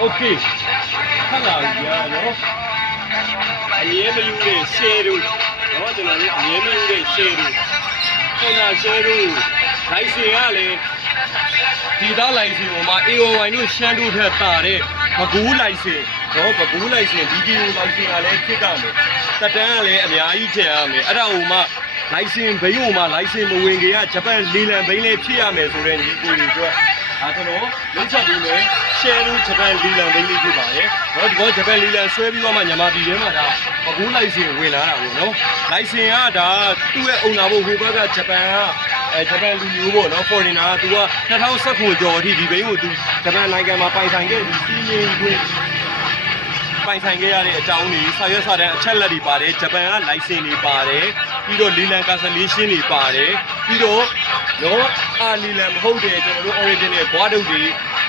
Okay ခက်လာပြီနော်အမြဲမယူတဲ့ရှယ်တို့နော်ကျွန်တော်တို့အမြဲမယူတဲ့ရှယ်တို့ခုနရှယ်တို့လိုက်စင်ကလည်းဒီသားလိုက်စင်ပေါ်မှာ AOY တို့ရှမ်းတို့ထက်တာတဲ့ဘကူးလိုက်စင်နော်ဘကူးလိုက်စင်ဗီဒီယိုလိုက်စင်ကလည်းဖြစ်တာမယ်တက်တန်းကလည်းအများကြီးထည့်ရမယ်အဲ့ဒါဟိုမှလိုင်စင်ဘိန်းဟိုမှာလိုင်စင်မဝင်ကြရဂျပန်လီလန်ဘိန်းလေးဖြစ်ရမယ်ဆိုတဲ့ညီကိုတွေအတွက်ဒါကျွန်တော်မိတ်ဆက်ပြီးမယ်ရှယ်တို့ဂျပန်လီလန်ဘိန်းလေးဖြစ်ပါတယ်နော်ဒီကောဂျပန်လီလန်ဆွဲပြီးတော့မှမြန်မာပြည်ထဲမှာဒါဘကူးလိုင်စင်ဝင်လာတာပေါ့နော်လိုင်စင်ကဒါသူ့ရဲ့အုံနာဖို့ဟိုဘက်ကဂျပန်ကဂျပန်လူမျိုးပေါ့နော် foreigner ကသူက2019ကျော်အထိဒီဘိန်းကိုသူဂျပန်နိုင်ငံမှာပိုင်ဆိုင်ခဲ့ပြီးစီးရင်ခွင့်ပိုင်ဆိုင်ခဲ့ရတဲ့အကြောင်းတွေဆာရွက်ဆာတဲ့အချက်လက်တွေပါတယ်ဂျပန်ကလိုင်စင်တွေပါတယ်ပြီးတော့လီလန်ကာဆယ်လေးရှင်းတွေပါတယ်ပြီးတော့နော်လီလန်မဟုတ်တယ်ကျွန်တော်တို့ original ဘွားတုပ်တွေ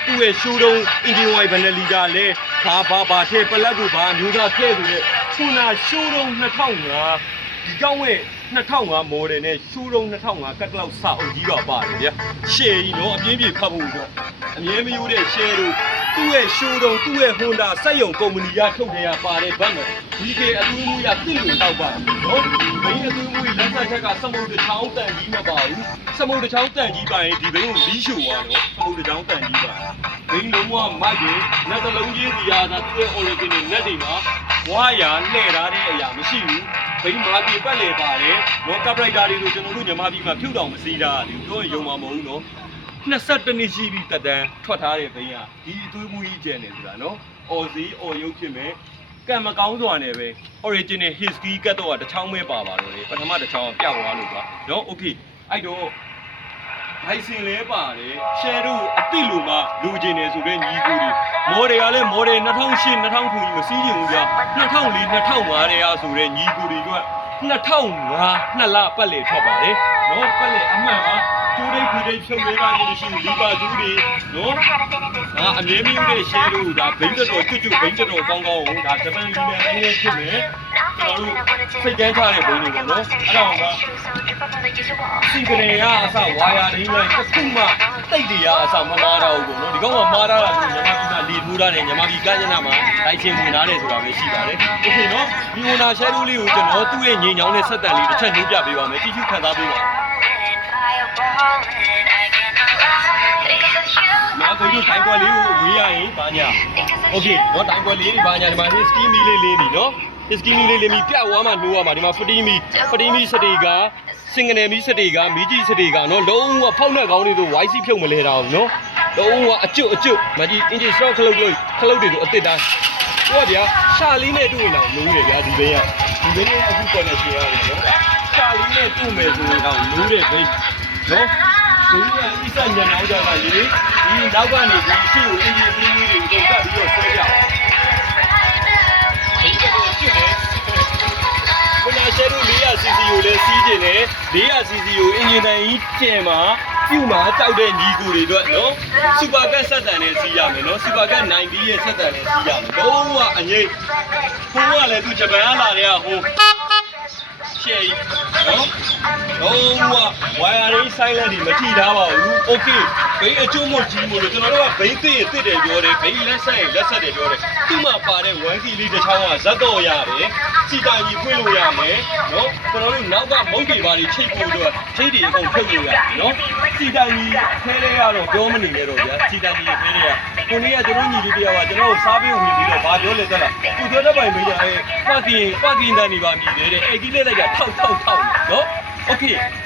သူ့ရဲ့ရှိုးတုံး engine oil ဘယ်နှလီတာလဲဘာထဲပလက်ကိုဘာအမျိုးသားထည့်ဆိုတဲ့ခုနရှိုးတုံး2005ဒီကောင်းရဲ့2005 model နဲ့ရှိုးတုံး2005ကတ်ကလောက်စအုပ်ကြီးတော့ပါတယ်ဗျာရှယ်ကြီးနော်အပြင်းပြေဖတ်ဖို့တော့အမြဲမယူတဲ့ရှယ်တို့သူ့ရဲ့ရှိုးတုံးသူ့ရဲ့ Honda စက်ရုံကုမ္ပဏီကထုတ်တယ်ရပါတယ်ဗတ်မယ်ဒီကေအသွေးမူရတိလို့တော့ပါနော်ဘိန်းအသွေးမူရလက်ဆက်ချက်ကစမုတ်တချောင်းတန်ကြီးမပါဘူးစမုတ်တချောင်းတန်ကြီးပါရင်ဒီဘိန်းကိုလီးရှို့သွားတော့စမုတ်တချောင်းတန်ကြီးပါဘိန်းလုံးဝမိုက်တယ်လက်တလုံးကြီးစီရတာသူ့ရဲ့ original လက်တွေမှာဝါရလှည့်ထားတဲ့အရာမရှိဘူးဘိန်းမာတီပတ်လေပါတယ်နော်ကပ်လိုက်တာတွေဆိုကျွန်တော်တို့ညီမပြည်မှာဖြုတ်တော်မစီးတာလေတို့ရုံမှာမဟုတ်ဘူးနော်22နှစ်ရှိပြီတက်တန်းထွက်ထားတဲ့ဘိန်းကဒီအသွေးမူကြီးကျန်နေဆိုတာနော်အော်စီအော်ရုပ်ဖြစ်မယ်ကံမကောင်းစွာနဲ့ပဲ original history ကတ်တော့တစ်ချောင်းပဲပါပါတော့လေပထမတစ်ချောင်းပြတ်သွားလို့ပါနော် okay အဲ့တော့လိုင်စင်လဲပါတယ်ရှယ်တို့အတိလူမှလူကျင်နေဆိုတဲ့ညီကိုတွေမော်ဒယ်ကလည်းမော်ဒယ်2008 2000ခုကြီးမစီးကျင်ဘူးဗျာ2004 2005တဲ့အားဆိုတဲ့ညီကိုတွေအတွက်2005နှစ်လပတ်လေထွက်ပါတယ်နော်ပတ်လေအမှန်ပါကျိုးဒိတ်ခူဒိတ်ဖြုတ်လေးပါနေလို့ရှိရင်လီပါကျူးတွေနော်ဒါအမြဲမယူတဲ့ရှယ်တို့ဒါဘိန်းတော်ကျွတ်ကျွတ်ဘိန်းတော်ကောင်းကောင်းကိုဒါဂျပန်လူနဲ့အင်းဖြစ်မယ်ကျွန်တော်တို့စိတ်ကန်းချတဲ့ဘိန်းတွေပေါ့နော်အဲ့ဒါကစီကနေရအစဝါယာရင်းလိုက်တစ်ခုမှတိတ်တွေရအစမမားတော့ဘူးပေါ့နော်ဒီကောင်ကမားတာလားဆိုညီမပြည်ကလီထိုးတာနဲ့ညီမပြည်ကညနာမှာလိုက်ချင်းဝင်လာတယ်ဆိုတာပဲရှိပါတယ်โอเคနော်ဒီဟိုနာရှယ်တို့လေးကိုကျွန်တော်သူ့ရဲ့ငိန်ချောင်းနဲ့ဆက်တန်လေးတစ်ချက်နှိုးပြပေးပါမယ်ကြည့်ကြည့်ခံစားပေးပါနော်ကိုတို့တိုင်းကွက်လေးကိုဝေးရရင်ဘာညာโอเคနော်တိုင်းကွက်လေးတွေဘာညာဒီမှာ history မီလေးလေးပြီနော် history မီလေးလေးပြီပြတ်သွားမှနှိုးရမှာဒီမှာဖတီမီစတေကစင်ကနေမီစတေကမီကြီးစတေကနော်လုံးဝဖောက်နှက်ကောင်းတွေဆို YC ဖြုတ်မလဲတာဘူးနော်လုံးဝအကျွတ်မကြီး engine stock ခလုတ်တွေဆိုအစ်စ်တိုင်းဟောဗျာရှာလေးနဲ့တွေ့ရင်တော့နိုးတယ်ဗျာဒီဘင်းရဲ့အခု connection ရတယ်နော်ရှာလေးနဲ့တွေ့မယ်ဆိုရင်တော့နိုးတယ်ဘင်းနော်ဒီကအစ်စညံအောင်ကြတာလေဒီနောက်ကနေဒီအရှိကိုအင်ဂျင်ပြီးတွေကိုကပ်ပြီးတော့ဆွဲပြအောင်ဒီကတော့ရှင်းတယ်ခုနရှယ်တို့ 400cc ကိုလည်းစီးကျင်တယ် 400cc ကိုအင်ဂျင်တန်ကြီးကျင်မှာပြုတ်မှာတောက်တဲ့ညီကိုတွေအတွက်နော်စူပါကတ်ဆက်တန်နဲ့စီးရမယ်နော်စူပါကတ်90ရဲ့ဆက်တန်နဲ့စီးရမယ်လုံးဝအငိမ့်ဟိုကလည်းသူဂျပန်ကလာတဲ့ဟိုရှယ်နော်လုံးဝဝါယာရင်းဆိုင်လက်တွေမထိထားပါဘူးโอเคဘိန်းအကျိုးမို့ကြီးမို့လို့ကျွန်တော်တို့ကဘိန်းတစ်တယ်ပြောတယ်ဘိန်းလက်ဆက်လက်ဆက်တယ်ပြောတယ်သူ့မှာပါတဲ့ 1kg လေးတစ်ချောင်းကဇက်တော့ရတယ်စီတိုင်ကြီးဖွင့်လို့ရမယ်နော်ကျွန်တော်တို့နောက်ကမုတ်တွေပါတွေချိတ်ဖို့အတွက်ချိတ်တွေအကုန်ဖြုတ်လို့ရတယ်နော်စီတိုင်ကြီးခဲလေးကတော့ပြောမနေနဲ့တော့ဗျာစီတိုင်ကြီးခဲလေးကကိုနေ့ကကျွန်တော်ညီလေးတယောက်ကကျွန်တော်စားပေးဝင်ပြီးတော့ဘာပြောလဲသက်လားသူပြောတဲ့ပိုင်မေးကြအဲပါကင်တန်နေပါမြည်တယ်အဲ့ကြီးလေးလိုက်ကထောက်နော်โอเค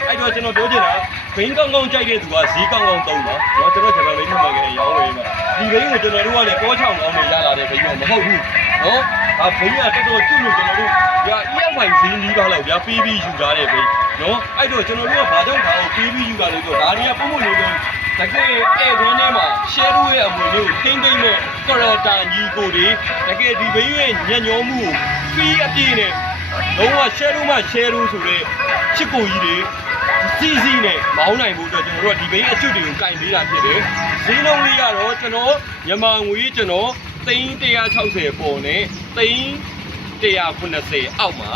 အဲ့တော့ကျွန်တော်ပြောချင်တာဘိန်းကောင်းကောင်းကြိုက်တဲ့သူကဈေးကောင်းကောင်းသုံးပါနော်ကျွန်တော်ဂျပန်ဘိန်းမှန်ကန်ရောင်းဝယ်မှာဒီဘိန်းကိုကျွန်တော်တို့ကလည်းကောချောင်းကောင်းနေရလာတဲ့ဘိန်းတော့မဟုတ်ဘူးနော်ဒါဘိန်းကတော်ကျွတ်လို့ကျွန်တော်တို့က EFI ဈေးကြီးပါလောက်ဗျာပေးပြီးယူထားတဲ့ဘိန်းနော်အဲ့တော့ကျွန်တော်တို့ကဘာကြောင့်ဒါကိုပေးပြီးယူတာလဲဆိုတော့ဒါတွေကပုံမှန်လေးတော့တကယ်အဲ့ခွန်းထဲမှာ share တို့ရဲ့အမွေလေးကိုထိမ့်သိမ့်မဲ့ character ကြီးကိုတွေတကယ်ဒီဘိန်းရဲ့ညံ့ညောမှုကိုပြီးအပြည့်နဲ့လုံးဝ share တို့မှ share တို့ဆိုတဲ့ချစ်ကိုကြီးတွေစီနဲ့မောင်းနိုင်ဖို့အတွက်ကျွန်တော်တို့ကဒီဘိန်းအကျွတ်တွေကိုကင်ပေးတာဖြစ်တယ်ဈေးနှုန်းလေးကတော့ကျွန်တော်မြန်မာငွေကျွန်တော်360ပေါ်နဲ့380အောက်မှာ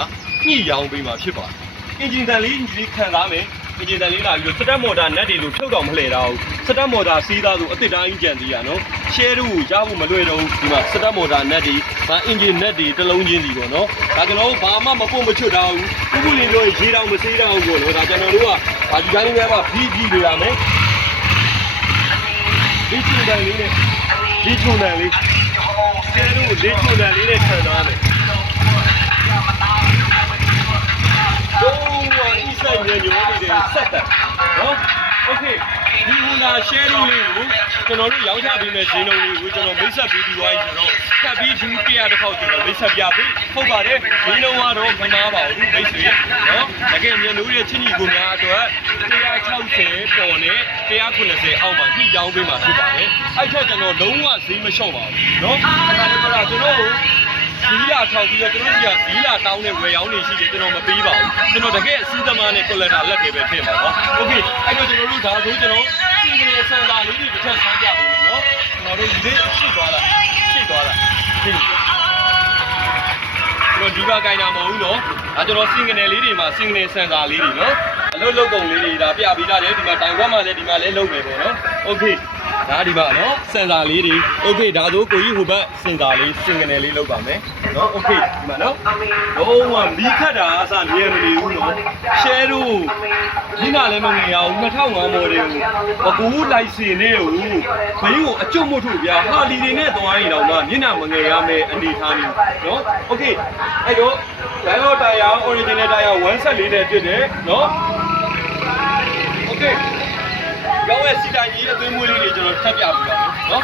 ညှိရောင်းပေးမှာဖြစ်ပါတယ်အင်ဂျင်တန်လေးခံစားမယ် အင်ဂျင်တန်လေးလာပြီးတော့စတက်မော်တာနက်တွေလို့ဖြုတ်တော့မလှည့်တော့ဘူးစတက်မော်တာစီးသားဆိုအစ်စ်တိုင်းကြံသေးရနော်ရှဲတို့ကိုရဖို့မလွယ်တော့ဘူးဒီမှာစတက်မော်တာနက်တွေဒါအင်ဂျင်နက်တွေတစ်လုံးချင်းစီပေါ့နော်ဒါကျွန်တော်တို့ဘာမှမပုတ်မချွတ်တော့ဘူးခုလေးပြောရင်ရေတောင်မစေးတော့ဘူးပေါ့နော်ဒါကျွန်တော်တို့ကဒီတိုင်းလေးပဲပြီးလို့ရမယ်ဒီချုံတန်လေးနဲ့ဒီချုံတန်လေးရှဲတို့ဒီချုံတန်လေးနဲ့ခံသွားမယ်ဒီဆိုင်ညညနေတယ်ဆက်တယ်နော်โอเคဒီဟူလာ share လေးကိုကျွန်တော်တို့ရောင်းချပေးမယ်ဈေးနှုန်းလေးကိုကျွန်တော်မိတ်ဆက်ပေးပြီးသွားပြီဆိုတော့ထပ်ပြီးဒူး100တစ်ခေါက်ကျွန်တော်မိတ်ဆက်ပြပေးဟုတ်ပါတယ်ဈေးနှုန်းကတော့မနာပါဘူးမိတ်ဆွေနော်တကယ်မြန်လို့ရဲ့ချင်းကြီးကိုများအတွက်160ပေါ်နဲ့190အောက်မှာညှိကြောင်းပေးမှာဖြစ်ပါတယ်အဲ့ထက်ကျွန်တော်လုံးဝဈေးမလျှော့ပါဘူးနော်ဒါလည်းကတော့ကျွန်တော်ဇီလာထောက်ပြီးတော့ကျွန်တော်ကြီးကဇီလာတောင်းတဲ့ဝယ်ရောင်းနေရှိတယ်ကျွန်တော်မပေးပါဘူးကျွန်တော်တကယ်အစည်းသမားနဲ့ကွန်လက်တာလက်တွေပဲဖြစ်မှာနော်โอเคအဲ့တော့ကျွန်တော်တို့ဒါဆိုကျွန်တော်စီကလေးစံသာလေးတွေတစ်ချက်ဆန်းပြပေးမယ်နော်ကျွန်တော်တို့ဒီလေးရှိသွားလားရှိကျွန်တော်ဒီဘကိုင်းတာမဟုတ်ဘူးနော်ဒါကျွန်တော်စီကလေးလေးတွေမှာစီကလေးစံသာလေးတွေနော်အလုပ်လုပ်ကုန်လေးတွေဒါပြပြီးသားလေဒီမှာတိုင်ခွက်မှာလည်းဒီမှာလည်းလုပ်မယ်ပေါ့နော်โอเคဒါဒီပါနော်စင်စာလေးတွေโอเคဒါဆိုကိုကြီးဟိုဘက်စင်စာလေးစင်ကနေလေးလောက်ပါမယ်နော်โอเคဒီမှာနော်လုံးဝမီးခတ်တာအစမြဲမနေဘူးနော်ရှဲတို့ဒီနာလည်းမငယ်အောင်2005မော်ဒယ်ကိုဘကူးလိုက်စင်နဲ့ကိုဘင်းကိုအကျွတ်မို့ထုတ်ဗျာဟာလီတွေနဲ့သွားရင်တော့မှမျက်နှာမငယ်ရမယ်အနေထားမျိုးနော်โอเคအဲ့တော့ဒိုင်ယောတာယာ original တာယာ174နဲ့ဖြစ်တယ်နော်โอเคရောင်းရဲ့စီတိုင်းကြီးအသွေးမွေးလေးတွေကျွန်တော်ထပ်ပြပြပါမယ်နော်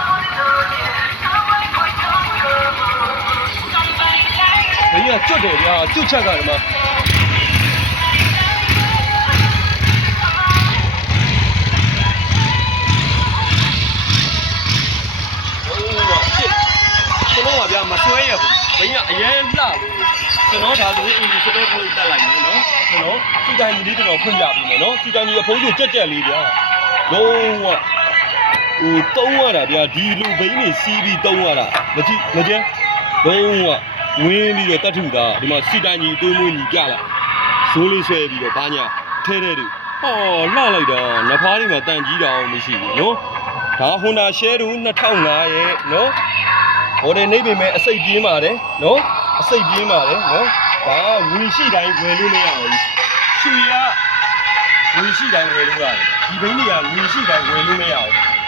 ဒီကကျွတ်တယ်ဗျာကျွတ်ချက်ကဒီမှာကျွန်တော်ကဗျာမဆွဲရဘူးဘင်းကအရင်လှလို့ကျွန်တော်ဒါဆိုရင်အင်ဂျင်စတော့ထုတ်တက်လိုက်မယ်နော်ကျွန်တော်စီတိုင်းကြီးလေးကျွန်တော်ဖွင့်ပြပေးမယ်နော်စီတိုင်းကြီးအဖုံးစုကြက်ကြက်လေးဗျာလုံးဝတုံးရတာဗျာဒီလူဘိန်းနေစီးပြီးတုံးရတာမကြည့်မကျန်းလုံးဝဝင်းပြီးတော့တတ်ထူတာဒီမှာစီတိုင်းကြီးအသွေးမွေးညီပြလိုက်ဇိုးလေးဆွဲပြီးတော့ဘာညာထဲထဲတွေဟောလှလိုက်တာနဖားတွေမှာတန်ကြီးတာအောင်မရှိဘူးနော်ဒါ Honda Share 2005ရဲ့နော်ဟိုတယ်နေပြီမဲ့အစိတ်ပြေးပါတယ်နော်အစိတ်ပြေးပါတယ်နော်ဒါဝင်ရှိတိုင်းဝယ်လို့မရဘူးရှူရဝင်ရှိတိုင်းဝယ်လို့ရတယ်ဒီဘိန်းတွေကဝင်ရှိတိုင်းဝယ်လို့မရ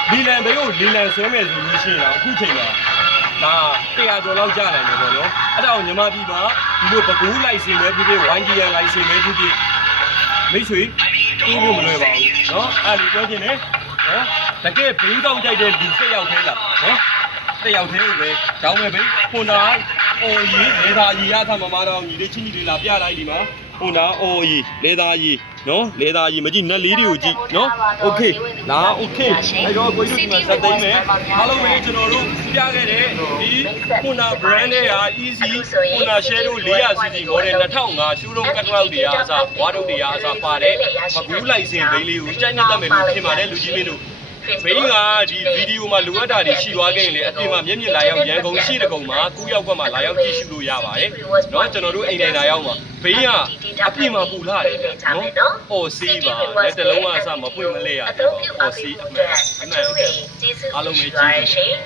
ဘူးလီလန်ဘိန်းကိုလီလန်ဆွဲမယ်ဆိုလို့ရှိရင်တော့အခုချိန်မှာဒါ100ကျော်လောက်ကျနိုင်တယ်ပေါ့နော်အဲ့ဒါကိုညီမပြည်မှာဒီလိုပကူးလိုက်စင်ပဲဖြစ်ဖြစ် 1GN လိုက်စင်ပဲဖြစ်ဖြစ်မိတ်ဆွေတီးလို့မလွယ်ပါဘူးနော်အဲ့ဒီပြောချင်တယ်နော်တကယ်ဘိန်းကောင်းကြိုက်တဲ့လူတစ်ယောက်သေးလားနော်တစ်ယောက်သေးပဲတောင်းမဲ့ဘိန်းခွန်နာအော်ကြီးလေသာကြီးရသမှာမတော့ညီလေးချင်းကြီးလေးလာပြလိုက်ဒီမှာခွန်နာအော်ကြီးလေသာကြီးနော်လေသာကြီးမကြည့်နက်လေးတွေကိုကြည့်နော်โอเคလာโอเคအဲ့တော့ကိုကြီးတို့ဒီမှာစက်သိမ်းမယ်အားလုံးပဲကျွန်တော်တို့ပြခဲ့တဲ့ဒီခွန်နာ brand ရဲ့ဟာ easy ခွန်နာ share တို့ 400cc model 2005 showroom catalog တွေအားအစားဝါတို့တွေအားအစားပါတယ်ပကူးလိုက်စင်ဘိန်းလေးကိုကြိုက်နေတတ်မယ်လို့ထင်ပါတယ်လူကြီးမင်းတို့ဘိန်းကဒီဗီဒီယိုမှာလိုအပ်တာတွေရှိသွားခဲ့ရင်လေအပြင်မှာမျက်မြင်လာရောက်ရန်ကုန်ရှိတဲ့ကုန်းမှာ9ယောက်ကမှလာရောက်ကြည့်ရှုလို့ရပါတယ်เนาะကျွန်တော်တို့အိမ်တိုင်းလာရောက်မှာဘိန်းကအပြင်မှာပူလာတယ်เนาะအော်စီးပါလက်တလုံးကအစမပွင့်မလဲရတယ်အော်စီးအမှန်အားလုံးပဲကြည့်